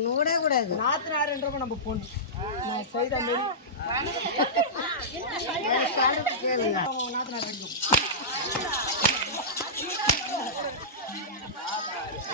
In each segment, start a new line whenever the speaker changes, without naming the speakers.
நாத்தனார் என்ற நம்ம போன் செய்த மாதிரி கேளுங்க நாத்தனார் வேண்டும்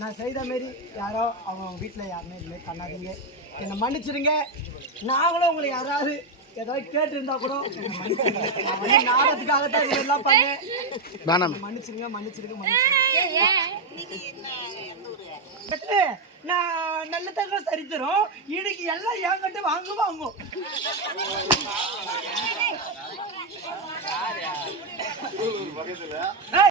நான் செய்த மாரி யாரோ அவங்க வீட்டில் யாருமே இல்லை பண்ணாதீங்க என்னை மன்னிச்சிருங்க நாங்களும் உங்களை யாராவது ஏதாவது கேட்டுருந்தா கூட நாடத்துக்காகத்தான் இது எல்லாம்
பாருங்க
மன்னிச்சிருங்க மன்னிச்சிருங்க மன்னிச்சிருங்க நான் நல்ல தகவல் தரும் இடிக்கு எல்லாம் என்கிட்ட வாங்க வாங்க